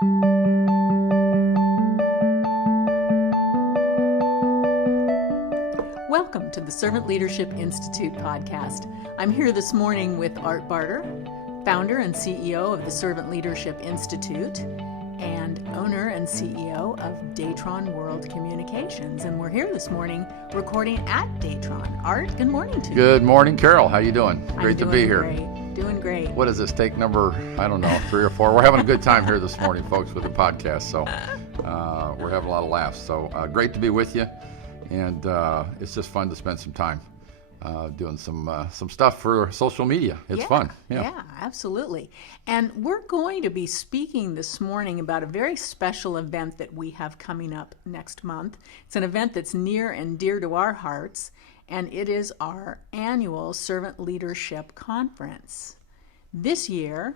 Welcome to the Servant Leadership Institute podcast. I'm here this morning with Art Barter, founder and CEO of the Servant Leadership Institute and owner and CEO of Datron World Communications. And we're here this morning recording at Datron. Art, good morning to you. Good morning, Carol. How you doing? Great to be here. Doing great. What is this, take number, I don't know, 3 or 4? We're having a good time here this morning, folks, with the podcast. So we're having a lot of laughs. So great to be with you. And it's just fun to spend some time doing some stuff for social media. It's fun. Yeah, absolutely. And we're going to be speaking this morning about a very special event that we have coming up next month. It's an event that's near and dear to our hearts, and it is our annual Servant Leadership Conference. This year,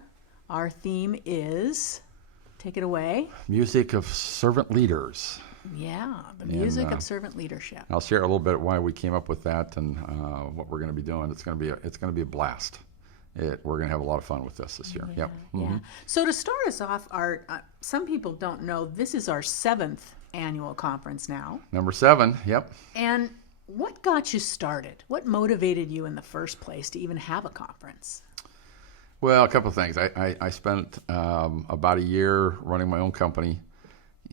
our theme is, take it away. Music of Servant Leaders. Yeah, the music of servant leadership. I'll share a little bit why we came up with that and what we're going to be doing. It's going to be a blast. We're going to have a lot of fun with this year. Yeah, yeah. So to start us off, Art, some people don't know this is our 7th annual conference now. Number 7. Yep. And what got you started? What motivated you in the first place to even have a conference? Well, a couple of things. I spent about a year running my own company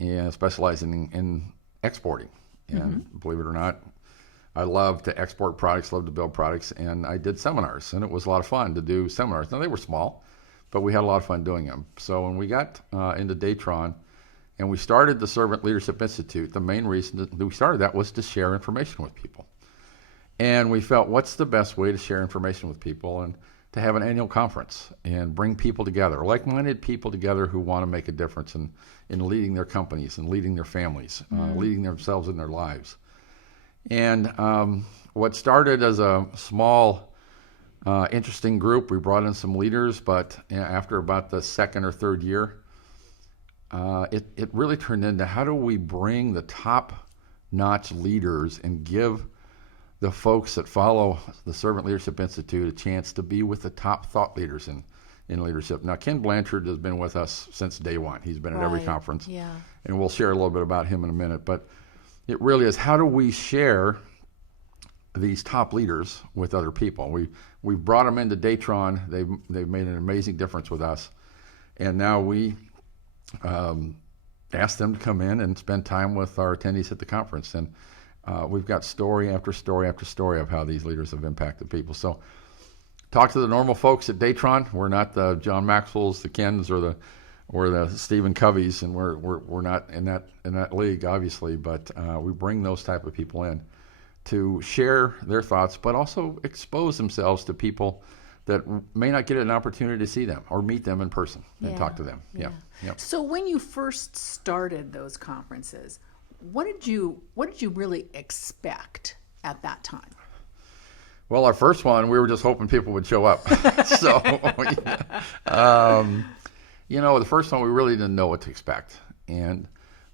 and specializing in exporting. And believe it or not, I love to export products, love to build products, and I did seminars, and it was a lot of fun to do seminars. Now, they were small, but we had a lot of fun doing them. So when we got into Datron and we started the Servant Leadership Institute, the main reason that we started that was to share information with people. And we felt, what's the best way to share information with people? And to have an annual conference and bring people together, like-minded people together who want to make a difference in leading their companies and leading their families, leading themselves in their lives. And what started as a small, interesting group, we brought in some leaders, but after about the second or third year, it really turned into how do we bring the top-notch leaders and give the folks that follow the Servant Leadership Institute a chance to be with the top thought leaders in leadership. Now, Ken Blanchard has been with us since day one. He's been at every conference. Yeah. And we'll share a little bit about him in a minute. But it really is, how do we share these top leaders with other people? We've brought them into Datron. They've made an amazing difference with us. And now we ask them to come in and spend time with our attendees at the conference. And we've got story after story after story of how these leaders have impacted people. So talk to the normal folks at Datron. We're not the John Maxwell's, the Kens, or the Stephen Coveys, and we're not in that league, obviously. But we bring those type of people in to share their thoughts, but also expose themselves to people that may not get an opportunity to see them or meet them in person and talk to them. Yeah. Yep. So when you first started those conferences, what did you really expect at that time? Well, our first one, we were just hoping people would show up. So, the first one, we really didn't know what to expect. And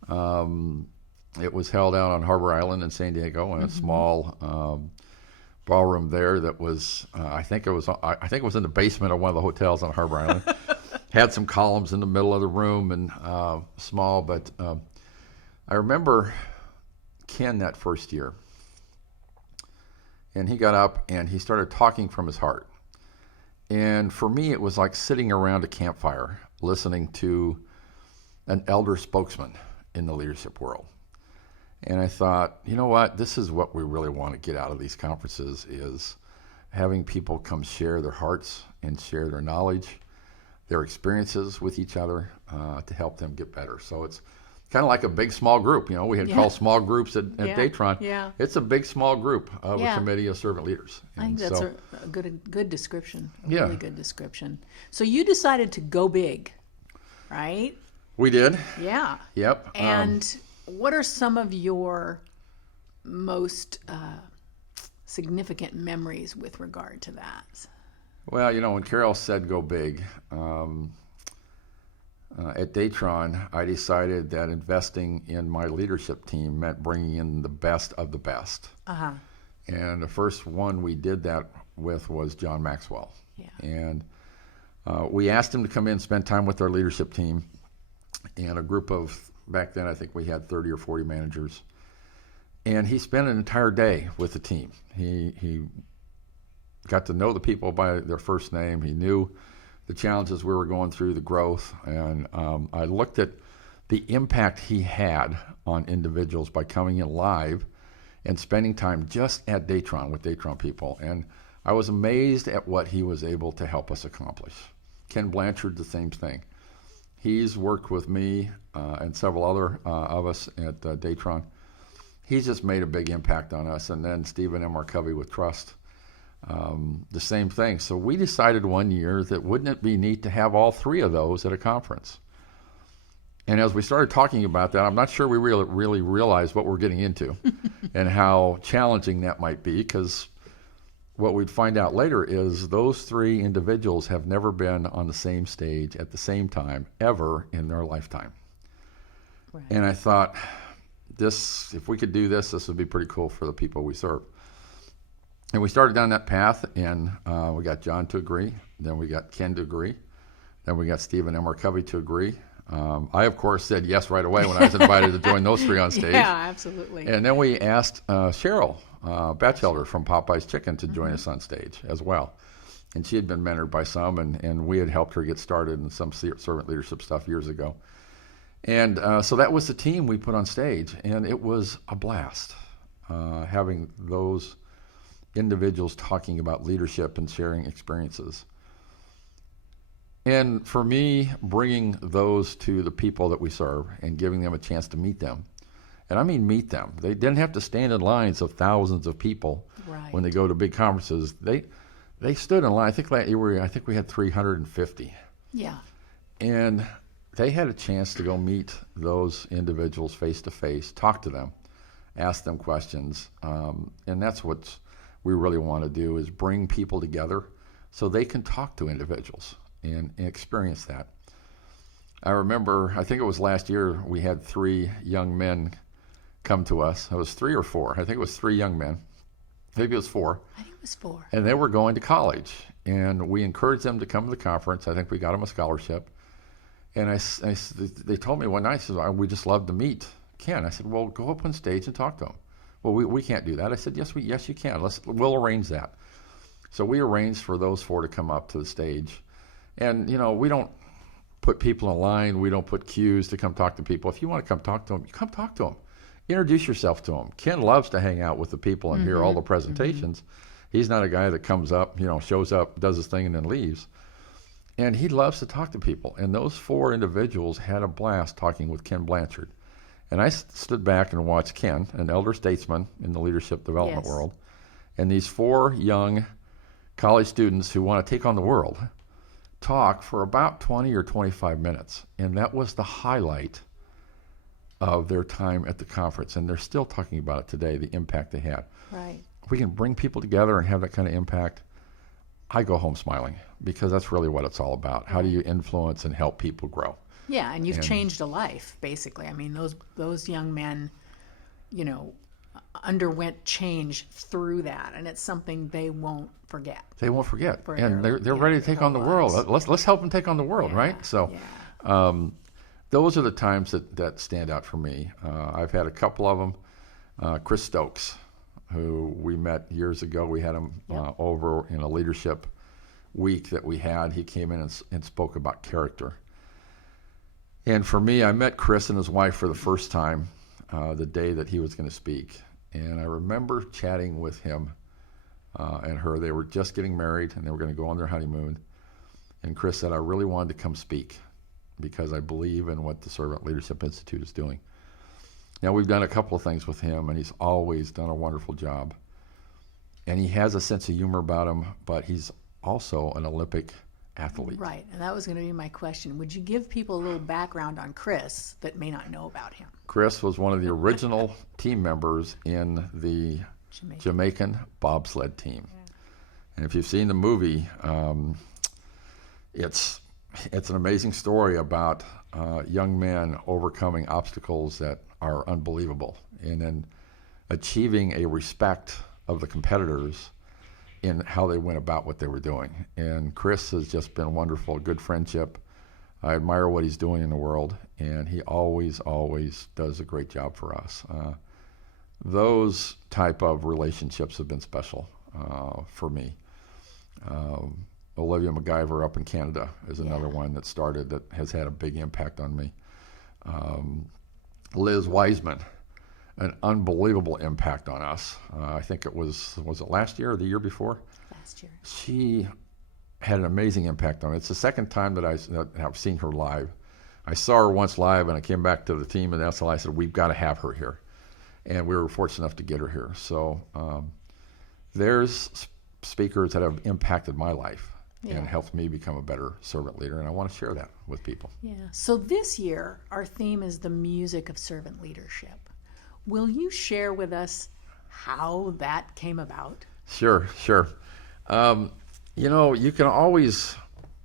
it was held out on Harbor Island in San Diego in a small ballroom there that was, I think it was in the basement of one of the hotels on Harbor Island. Had some columns in the middle of the room and small, but I remember Ken that first year, and he got up and he started talking from his heart. And for me, it was like sitting around a campfire, listening to an elder spokesman in the leadership world. And I thought, you know what, this is what we really want to get out of these conferences, is having people come share their hearts and share their knowledge, their experiences with each other to help them get better. So it's kind of like a big small group. We had called small groups at Datron. Yeah. It's a big small group of a committee of servant leaders. I think that's a good description. Really good description. So you decided to go big, right? We did. Yeah. Yep. And what are some of your most significant memories with regard to that? Well, when Carol said go big, at Datron, I decided that investing in my leadership team meant bringing in the best of the best. Uh-huh. And the first one we did that with was John Maxwell. Yeah. And we asked him to come in and spend time with our leadership team. and a group of, back then I think we had 30 or 40 managers. And he spent an entire day with the team. He got to know the people by their first name. He knew the challenges we were going through, the growth. And I looked at the impact he had on individuals by coming in live and spending time just at Datron with Datron people. And I was amazed at what he was able to help us accomplish. Ken Blanchard, the same thing. He's worked with me and several other of us at Datron. He's just made a big impact on us. And then Stephen M. Covey with Trust, the same thing. So we decided one year that wouldn't it be neat to have all three of those at a conference? And as we started talking about that, I'm not sure we really realized what we're getting into and how challenging that might be, because what we'd find out later is those three individuals have never been on the same stage at the same time ever in their lifetime. Right. And I thought, if we could do this would be pretty cool for the people we serve. And we started down that path, and we got John to agree, then we got Ken to agree, then we got Stephen M. Covey to agree. I, of course, said yes right away when I was invited to join those three on stage. Yeah, absolutely. And then we asked Cheryl Batchelder from Popeye's Chicken to join us on stage as well. And she had been mentored by some, and we had helped her get started in some servant leadership stuff years ago. And so that was the team we put on stage, and it was a blast having those individuals talking about leadership and sharing experiences. And for me, bringing those to the people that we serve and giving them a chance to meet them, and I mean meet them. They didn't have to stand in lines of thousands of people when they go to big conferences. They stood in line. I think we had 350. Yeah. And they had a chance to go meet those individuals face to face, talk to them, ask them questions, and that's what we really want to do, is bring people together so they can talk to individuals and experience that. I remember, I think it was last year, we had 3 young men come to us. It was 3 or 4. I think it was 3 young men. Maybe it was 4. I think it was 4. And they were going to college. And we encouraged them to come to the conference. I think we got them a scholarship. And they told me one night, we just love to meet Ken. I said, well, go up on stage and talk to him. Well, we can't do that. I said, yes, you can. We'll arrange that. So we arranged for those 4 to come up to the stage. And, we don't put people in line. We don't put queues to come talk to people. If you want to come talk to them, come talk to them. Introduce yourself to them. Ken loves to hang out with the people and hear all the presentations. He's not a guy that comes up, shows up, does his thing, and then leaves. And he loves to talk to people. And those 4 individuals had a blast talking with Ken Blanchard. And I stood back and watched Ken, an elder statesman in the leadership development world, and these 4 young college students who want to take on the world talk for about 20 or 25 minutes. And that was the highlight of their time at the conference. And they're still talking about it today, the impact they had. Right. If we can bring people together and have that kind of impact, I go home smiling, because that's really what it's all about. How do you influence and help people grow? Yeah, and you've changed a life, basically. I mean, those young men, underwent change through that, and it's something they won't forget. They won't forget, and they're ready to take on the world. Let's help them take on the world, right? So, those are the times that stand out for me. I've had a couple of them. Chris Stokes, who we met years ago. We had him over in a leadership week that we had. He came in and spoke about character. And for me, I met Chris and his wife for the first time the day that he was going to speak. And I remember chatting with him and her. They were just getting married, and they were going to go on their honeymoon. And Chris said, I really wanted to come speak because I believe in what the Servant Leadership Institute is doing. Now, we've done a couple of things with him, and he's always done a wonderful job. And he has a sense of humor about him, but he's also an Olympic athlete. Right, and that was going to be my question. Would you give people a little background on Chris that may not know about him? Chris was one of the original team members in the Jamaican bobsled team. Yeah. And if you've seen the movie, it's an amazing story about young men overcoming obstacles that are unbelievable and then achieving a respect of the competitors in how they went about what they were doing. And Chris has just been wonderful, good friendship. I admire what he's doing in the world. and he always, always does a great job for us. Those type of relationships have been special for me. Olivia MacGyver up in Canada is another one that started that has had a big impact on me. Liz Wiseman, an unbelievable impact on us. I think it was it last year or the year before? Last year. She had an amazing impact on me. It's the second time that I've seen her live. I saw her once live, and I came back to the team at SLI. I said, we've got to have her here. And we were fortunate enough to get her here. So there's speakers that have impacted my life and helped me become a better servant leader, and I want to share that with people. Yeah. So this year, our theme is the music of servant leadership. Will you share with us how that came about? Sure. You can always,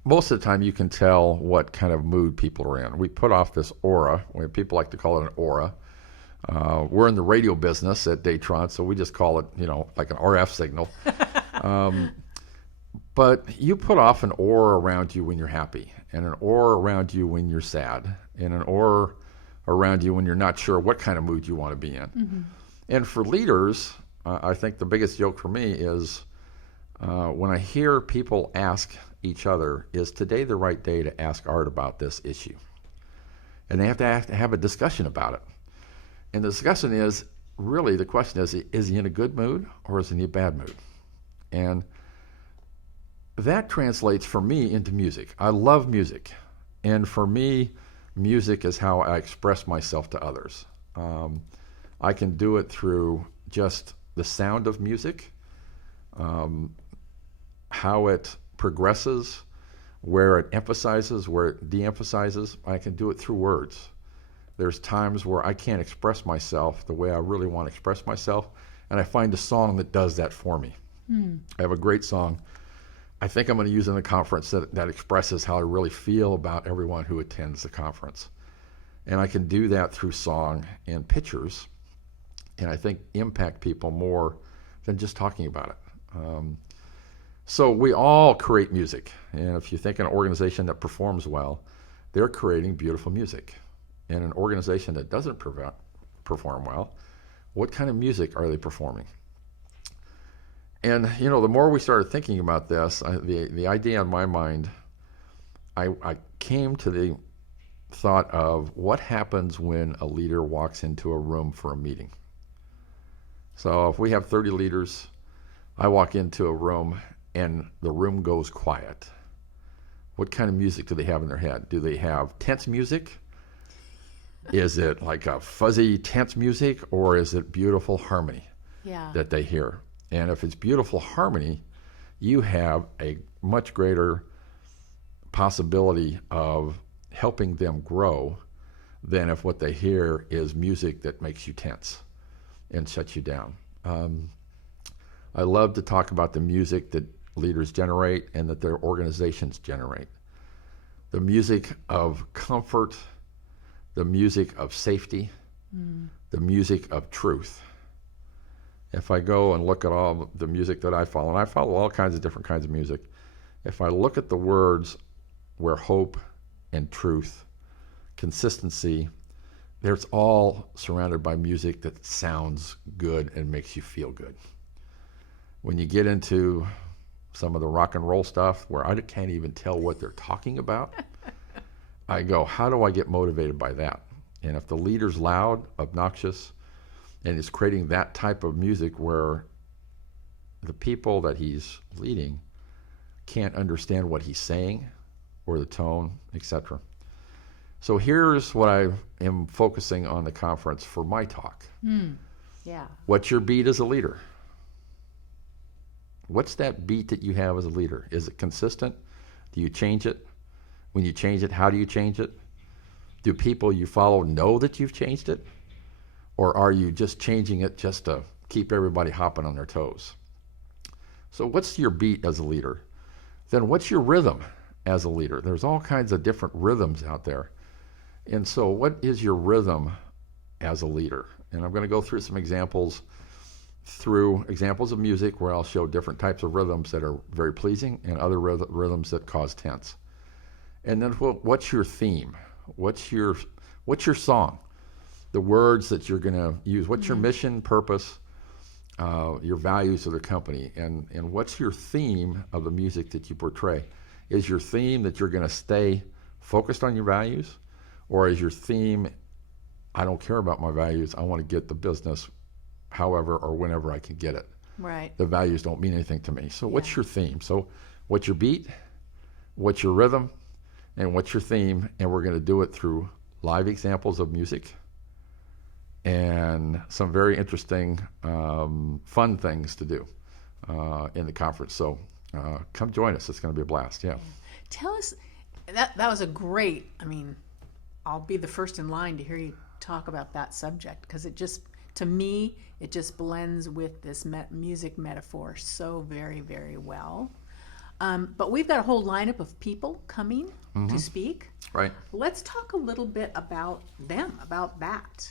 most of the time, you can tell what kind of mood people are in. We put off this aura. People like to call it an aura. We're in the radio business at Datron, so we just call it, like an RF signal. But you put off an aura around you when you're happy, and an aura around you when you're sad, and an aura around you when you're not sure what kind of mood you want to be in. Mm-hmm. And for leaders, I think the biggest joke for me is when I hear people ask each other, is today the right day to ask Art about this issue? And they have to have a discussion about it. And the discussion is, really, the question is he in a good mood or is he in a bad mood? And that translates for me into music. I love music. And for me, music is how I express myself to others. I can do it through just the sound of music, how it progresses, where it emphasizes, where it de-emphasizes. I can do it through words. There's times where I can't express myself the way I really want to express myself, and I find a song that does that for me. I have a great song I think I'm going to use in the conference that expresses how I really feel about everyone who attends the conference. And I can do that through song and pictures, and I think impact people more than just talking about it. So we all create music, and if you think an organization that performs well, they're creating beautiful music. And an organization that doesn't perform well, what kind of music are they performing? And, the more we started thinking about this, the idea in my mind, I came to the thought of what happens when a leader walks into a room for a meeting. So if we have 30 leaders, I walk into a room and the room goes quiet. What kind of music do they have in their head? Do they have tense music? Is it like a fuzzy, tense music, or is it beautiful harmony that they hear? And if it's beautiful harmony, you have a much greater possibility of helping them grow than if what they hear is music that makes you tense and shuts you down. I love to talk about the music that leaders generate and that their organizations generate. The music of comfort, the music of safety, the music of truth. If I go and look at all the music that I follow, and I follow all kinds of different kinds of music, if I look at the words where hope and truth, consistency, it's all surrounded by music that sounds good and makes you feel good. When you get into some of the rock and roll stuff where I can't even tell what they're talking about, I go, how do I get motivated by that? And if the leader's loud, obnoxious, and is creating that type of music where the people that he's leading can't understand what he's saying or the tone, etc. So here's what I am focusing on the conference for my talk. Yeah. What's your beat as a leader? What's that beat that you have as a leader? Is it consistent? Do you change it? When you change it, how do you change it? Do people you follow know that you've changed it? Or are you just changing it just to keep everybody hopping on their toes? So what's your beat as a leader? Then what's your rhythm as a leader? There's all kinds of different rhythms out there. And so what is your rhythm as a leader? And I'm going to go through some examples of music where I'll show different types of rhythms that are very pleasing and other rhythms that cause tense. And then what's your theme? What's your What's your song? The words that you're going to use. What's your mission, purpose, your values of the company, and what's your theme of the music that you portray? Is your theme that you're going to stay focused on your values, or is your theme, I don't care about my values, I want to get the business however or whenever I can get it? Right. The values don't mean anything to me. So what's your theme? So what's your beat? What's your rhythm? And what's your theme? And we're going to do it through live examples of music and some very interesting, fun things to do in the conference. So come join us. It's going to be a blast. Yeah. Tell us, that was a great, I mean, I'll be the first in line to hear you talk about that subject, because it just, to me, it just blends with this music metaphor so very, very well. But we've got a whole lineup of people coming to speak. Right. Let's talk a little bit about them, about that.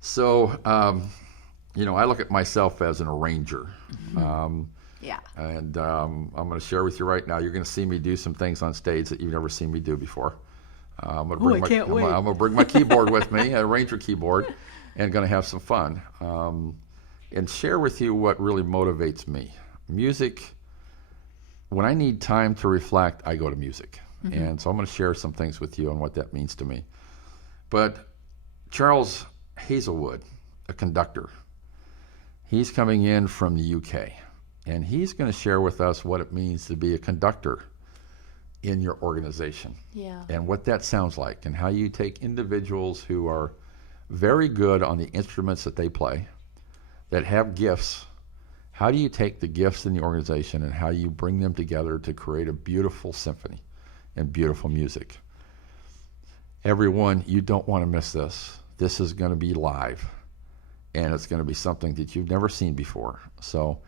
So, I look at myself as an arranger. Yeah. And I'm going to share with you right now, you're going to see me do some things on stage that you've never seen me do before. I'm going to bring my keyboard with me, a Ranger keyboard, and going to have some fun and share with you what really motivates me. Music, when I need time to reflect, I go to music. And so I'm going to share some things with you on what that means to me. But Charles Hazelwood, a conductor, he's coming in from the UK, and he's going to share with us what it means to be a conductor in your organization. Yeah. And what that sounds like, and how you take individuals who are very good on the instruments that they play, that have gifts. How do you take the gifts in the organization and how you bring them together to create a beautiful symphony and beautiful music? Everyone, you don't want to miss this. This is going to be live, and it's going to be something that you've never seen before. So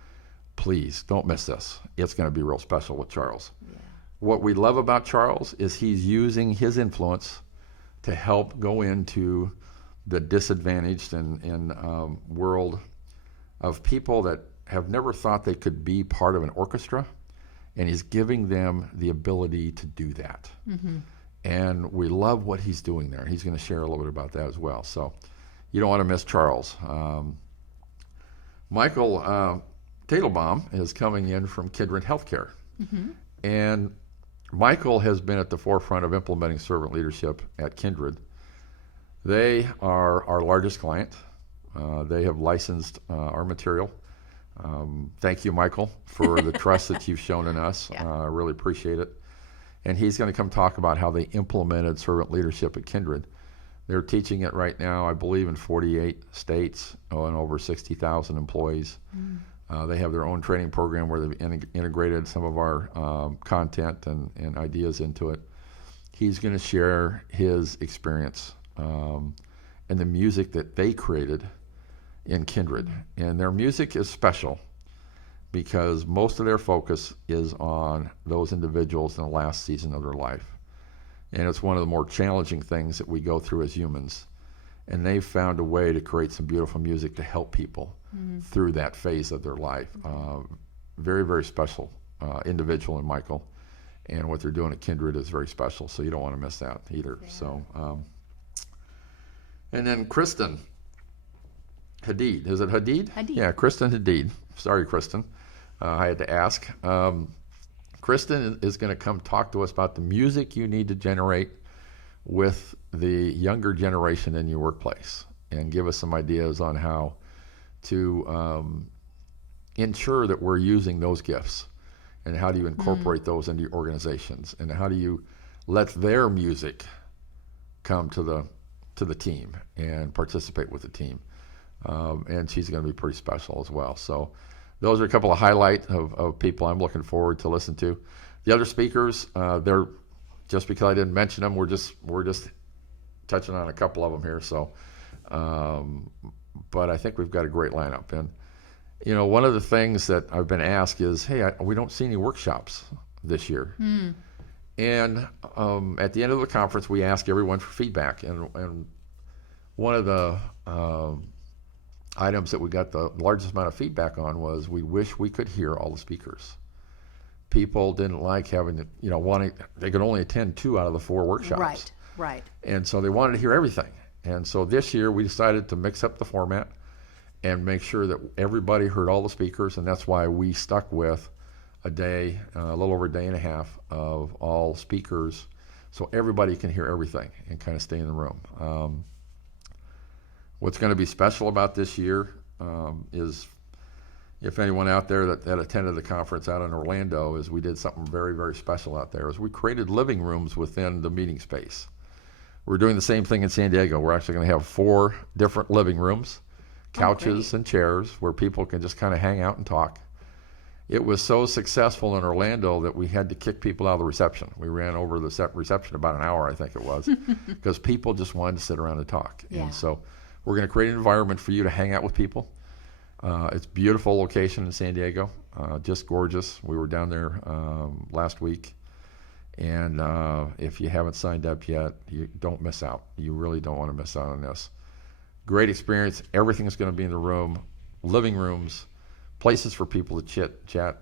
please don't miss this. It's going to be real special with Charles. Yeah. What we love about Charles is he's using his influence to help go into the disadvantaged and world of people that have never thought they could be part of an orchestra, and he's giving them the ability to do that. And we love what he's doing there. He's going to share a little bit about that as well. So you don't want to miss Charles. Michael Tadelbaum is coming in from Kindred Healthcare. And Michael has been at the forefront of implementing servant leadership at Kindred. They are our largest client. They have licensed our material. Thank you, Michael, for the trust that you've shown in us. I really appreciate it. And he's going to come talk about how they implemented servant leadership at Kindred. They're teaching it right now, I believe, in 48 states and over 60,000 employees. They have their own training program where they've integrated some of our content and ideas into it. He's going to share his experience and the music that they created in Kindred. And their music is special because most of their focus is on those individuals in the last season of their life. And it's one of the more challenging things that we go through as humans. And they've found a way to create some beautiful music to help people through that phase of their life. Very, very special individual in Michael. And what they're doing at Kindred is very special, so you don't want to miss that either. Yeah. So, and then Kristen Hadid. Is it Hadid? Hadid. Yeah, Kristen Hadid. Sorry, Kristen. I had to ask. Kristen is going to come talk to us about the music you need to generate with the younger generation in your workplace and give us some ideas on how to ensure that we're using those gifts and how do you incorporate those into your organizations and how do you let their music come to the team and participate with the team. And she's going to be pretty special as well. So those are a couple of highlights of people I'm looking forward to listen to. The other speakers, they're just because I didn't mention them, we're just touching on a couple of them here. So, but I think we've got a great lineup. And one of the things that I've been asked is, hey, we don't see any workshops this year. And at the end of the conference, we ask everyone for feedback. And one of the items that we got the largest amount of feedback on was we wish we could hear all the speakers. People didn't like having to, wanting, they could only attend 2 out of the 4 workshops. Right. Right. And so they wanted to hear everything. And so this year we decided to mix up the format and make sure that everybody heard all the speakers. And that's why we stuck with a day, a little over a day and a half of all speakers, so everybody can hear everything and kind of stay in the room. What's going to be special about this year is, if anyone out there that attended the conference out in Orlando, is we did something very, very special out there. Is we created living rooms within the meeting space. We're doing the same thing in San Diego. We're actually going to have 4 different living rooms, couches and chairs, where people can just kind of hang out and talk. It was so successful in Orlando that we had to kick people out of the reception. We ran over the reception about an hour, I think it was, because people just wanted to sit around and talk. Yeah. And so we're going to create an environment for you to hang out with people. It's a beautiful location in San Diego, just gorgeous. We were down there last week. And if you haven't signed up yet, you don't miss out. You really don't want to miss out on this. Great experience. Everything's going to be in the room, living rooms, places for people to chit chat,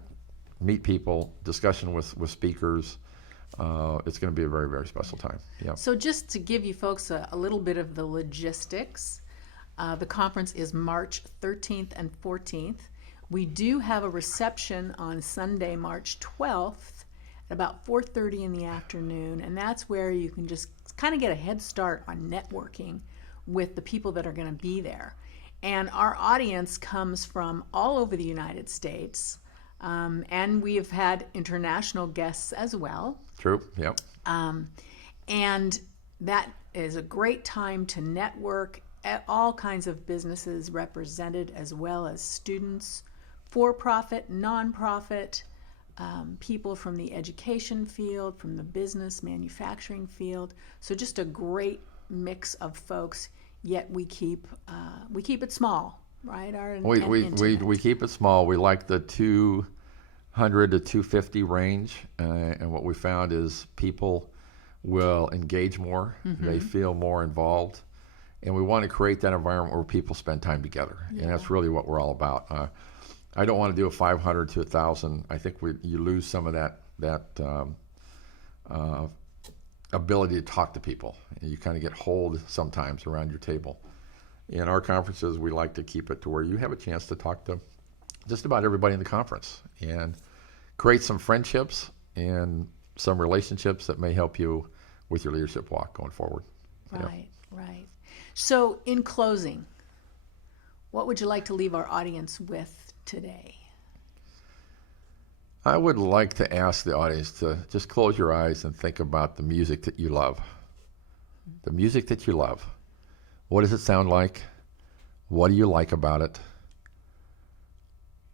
meet people, discussion with speakers. It's going to be a very, very special time. Yeah. So just to give you folks a little bit of the logistics, the conference is March 13th and 14th. We do have a reception on Sunday, March 12th at about 4:30 in the afternoon, and that's where you can just kind of get a head start on networking with the people that are going to be there. And our audience comes from all over the United States, and we have had international guests as well. True, yep. And that is a great time to network. All kinds of businesses represented, as well as students, for-profit, non-profit, people from the education field, from the business, manufacturing field. So just a great mix of folks. Yet we keep it small, right? We keep it small. We like the 200 to 250 range, and what we found is people will engage more. Mm-hmm. They feel more involved, and we want to create that environment where people spend time together, and that's really what we're all about. I don't want to do a 500 to 1,000. I think you lose some of that ability to talk to people. You kind of get hold sometimes around your table. In our conferences, we like to keep it to where you have a chance to talk to just about everybody in the conference and create some friendships and some relationships that may help you with your leadership walk going forward. Right, right. So in closing, what would you like to leave our audience with today? I would like to ask the audience to just close your eyes and think about the music that you love. The music that you love. What does it sound like? What do you like about it?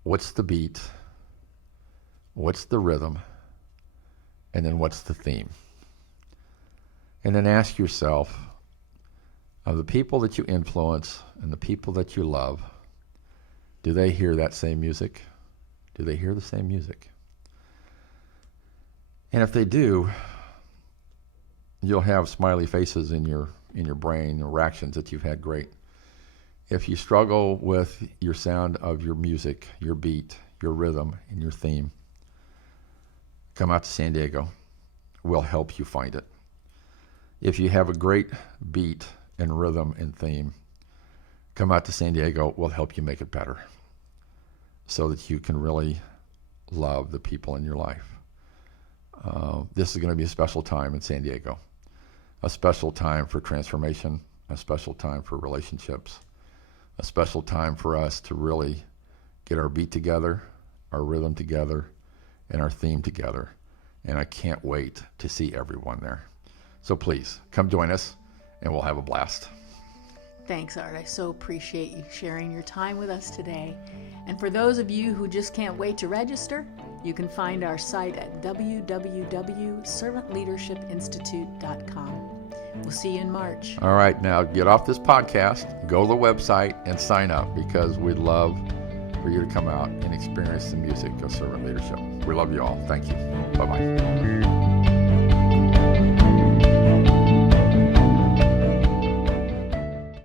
What's the beat? What's the rhythm? And then what's the theme? And then ask yourself, of the people that you influence and the people that you love, do they hear that same music? Do they hear the same music? And if they do, you'll have smiley faces in your brain, the reactions that you've had great. If you struggle with your sound of your music, your beat, your rhythm, and your theme, come out to San Diego. We'll help you find it. If you have a great beat and rhythm and theme, come out to San Diego. We'll help you make it better so that you can really love the people in your life. This is going to be a special time in San Diego, a special time for transformation, a special time for relationships, a special time for us to really get our beat together, our rhythm together, and our theme together. And I can't wait to see everyone there. So please, come join us, and we'll have a blast. Thanks, Art. I so appreciate you sharing your time with us today. And for those of you who just can't wait to register, you can find our site at www.servantleadershipinstitute.com. We'll see you in March. All right, now get off this podcast, go to the website, and sign up, because we'd love for you to come out and experience the music of servant leadership. We love you all. Thank you. Bye-bye.